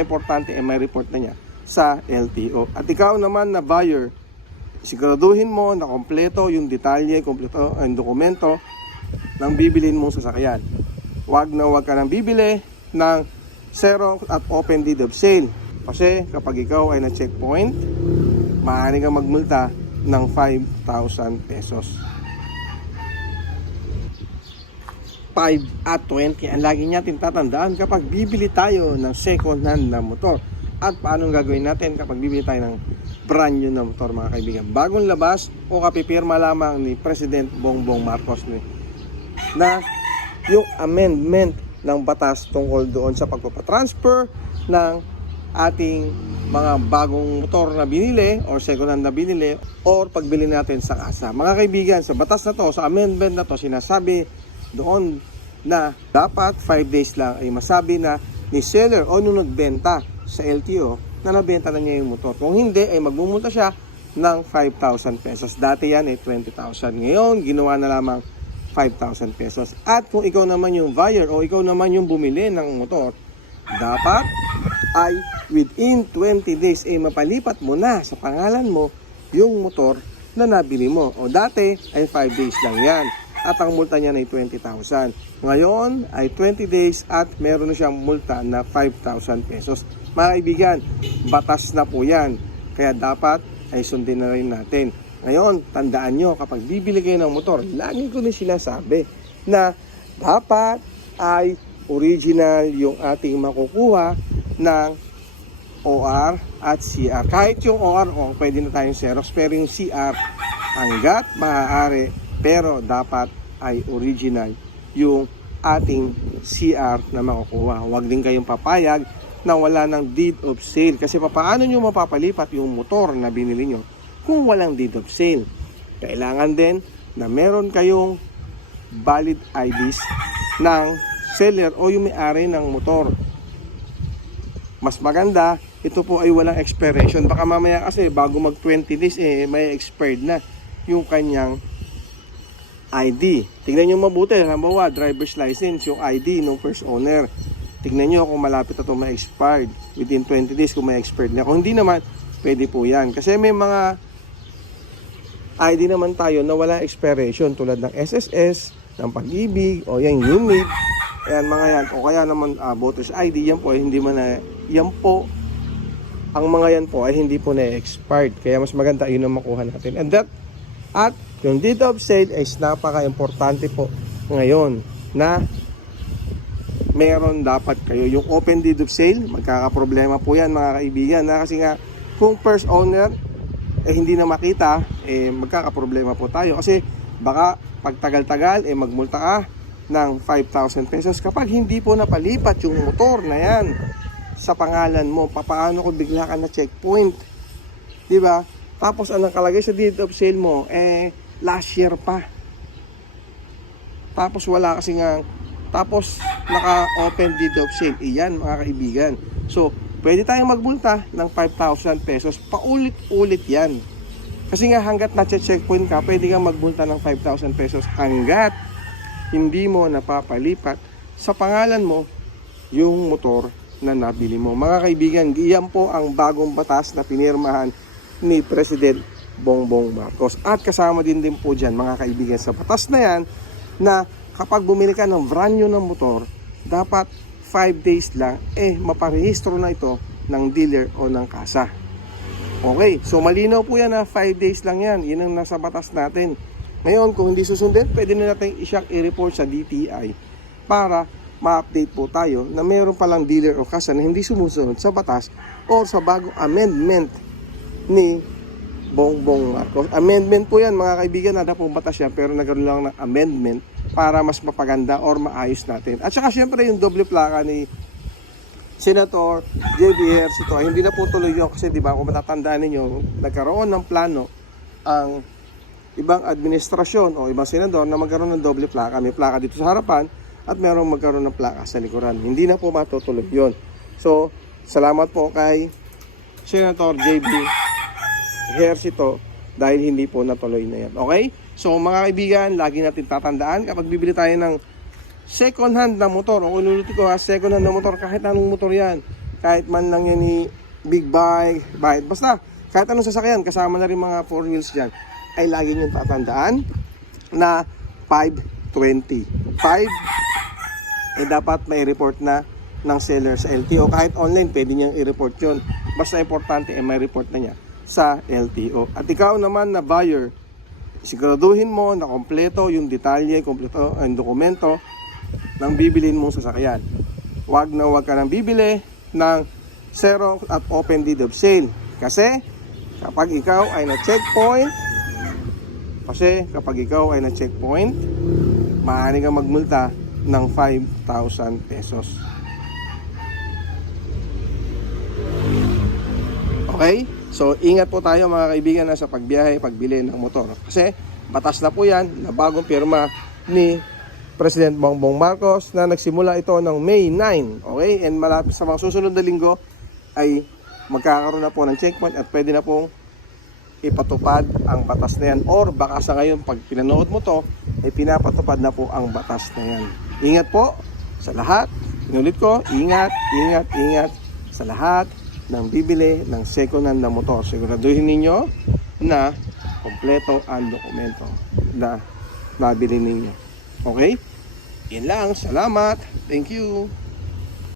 Importante ay may report na niya sa LTO. At ikaw naman na buyer, siguraduhin mo na kompleto yung detalye, kompleto ang dokumento ng bibilin mong sasakyan. Huwag na huwag ka nang bibili ng zero at open deed of sale. Kasi kapag ikaw ay na-checkpoint, maaari kang magmulta ng 5,000 pesos. 5 at 20 ang lagi natin tatandaan kapag bibili tayo ng second hand na motor. At paano gagawin natin kapag bibili tayo ng brand new na motor mga kaibigan. Bagong labas o kapipirma lamang ni President Bongbong Marcos ni na yung amendment ng batas tungkol doon sa pagpapatransfer ng ating mga bagong motor na binili or second hand na binili or pagbili natin sa kasa. Mga kaibigan, sa batas na to, sa amendment na to, sinasabi doon na dapat 5 days lang ay masabi na ni seller o nung nagbenta sa LTO na nabenta na niya yung motor. Kung hindi, ay magmumulta siya ng 5,000 pesos. Dati yan ay 20,000. Ngayon, ginawa na lamang 5,000 pesos. At kung ikaw naman yung buyer o ikaw naman yung bumili ng motor, dapat ay within 20 days ay mapalipat mo na sa pangalan mo yung motor na nabili mo. O dati ay 5 days lang yan. At ang multa niya ay 20,000. Ngayon ay 20 days at meron na siyang multa na 5,000 pesos. Mga kaibigan, batas na po yan. Kaya dapat ay sundin na rin natin. Ngayon, tandaan nyo, kapag bibili kayo ng motor, lagi ko na sinasabi na dapat ay original yung ating makukuha ng OR at CR. Kahit yung OR, oh, pwede na tayong Xerox, pero yung CR, hanggat maaari, pero dapat ay original yung ating CR na makukuha. Huwag din kayong papayag na wala ng deed of sale. Kasi paano nyo mapapalipat yung motor na binili nyo kung walang deed of sale? Kailangan din na meron kayong valid IDs ng seller o yung may-ari ng motor. Mas maganda, ito po ay walang expiration. Baka mamaya kasi bago mag 20 days eh may expired na yung kanyang ID. Tingnan nyo mabuti. Halimbawa, driver's license, yung ID ng first owner. Tingnan nyo kung malapit na ito ma-expired. Within 20 days kung ma-expired na. Kung hindi naman, pwede po yan. Kasi may mga ID naman tayo na wala expiration tulad ng SSS, ng pag-ibig, o yan, UMID. Ayan, mga yan. O kaya naman ah, voters ID, yan po ay hindi man na, yan po, ang mga yan po ay hindi po na-expired. Kaya mas maganda yun ang makuha natin. And that, at yung deed of sale is napaka-importante po ngayon na meron dapat kayo. Yung open deed of sale, magkakaproblema po yan mga kaibigan. Na kasi nga, kung first owner, eh hindi na makita, eh magkakaproblema po tayo. Kasi baka pagtagal-tagal, eh magmulta ka ng 5,000 pesos kapag hindi po napalipat yung motor na yan sa pangalan mo. Papaano kung bigla ka na checkpoint? Di ba? Tapos ang nakalagay sa deed of sale mo, eh last year pa. Tapos wala kasi nga, tapos naka-open deed of sale. Iyan mga kaibigan. So, pwede tayong magbulta ng 5,000 pesos. Paulit-ulit yan. Kasi nga hanggat na-checkpoint ka, pwede kang magbulta ng 5,000 pesos hanggat hindi mo napapalipat sa pangalan mo yung motor na nabili mo. Mga kaibigan, iyan po ang bagong batas na pinirmahan ni President Bongbong Marcos. At kasama din din po dyan mga kaibigan sa batas na yan na kapag bumili ka ng brand new ng motor, dapat 5 days lang eh maparehistro na ito ng dealer o ng kasa. Okay, so malinaw po yan na 5 days lang yan. Yun ang nasa batas natin. Ngayon, kung hindi susundin, pwede na natin isyak i-report sa DTI para ma-update po tayo na mayroon palang dealer o kasa na hindi sumusunod sa batas o sa bagong amendment ni Bongbong Marcos. Amendment po yan mga kaibigan, nada po batas yan pero nagkaroon lang ng amendment para mas mapaganda or maayos natin. At saka syempre yung doble plaka ni Senator J.B. Ejercito ay hindi na po tuloy yun kasi di ba kung matatandaan ninyo nagkaroon ng plano ang ibang administrasyon o ibang senador na magkaroon ng doble plaka. May plaka dito sa harapan at merong magkaroon ng plaka sa likuran. Hindi na po matutuloy yon. So, salamat po kay Senator J.B. Ejercito dahil hindi po natuloy na yan. Okay? So, mga kaibigan, lagi natin tatandaan kapag bibili tayo ng second hand na motor o unulitin ko ha, second hand na motor kahit anong motor yan kahit man lang yan ni big bike, bike, basta kahit anong sasakyan, kasama na rin mga four wheels dyan, ay lagi nyo tatandaan na 520. 5 eh dapat may report na ng seller sa LTO. Kahit online, pwede niyang i-report yun. Basta importante, eh, may report na niya sa LTO. At ikaw naman na buyer, siguraduhin mo na kompleto yung detalye, kompleto ang dokumento ng bibilin mong sasakyan. Huwag na huwag ka nang bibili ng zero at open deed of sale. Kasi kapag ikaw ay na checkpoint, kasi kapag ikaw ay na checkpoint, maaari kang magmulta ng 5,000 pesos. Okay? So, ingat po tayo mga kaibigan sa pagbiyahe, pagbili ng motor. Kasi, batas na po yan na bagong pirma ni President Bongbong Marcos na nagsimula ito ng May 9. Okay? And malapit sa mga susunod na linggo ay magkakaroon na po ng checkpoint at pwede na pong ipatupad ang batas na yan. Or baka sa ngayon, pag pinanood mo to, ay pinapatupad na po ang batas na yan. Ingat po sa lahat. Inulit ko, ingat, ingat, ingat sa lahat ng bibili ng second hand na motor. Siguraduhin ninyo na kompleto ang dokumento na nabili ninyo. Okay? Yan lang. Salamat. Thank you.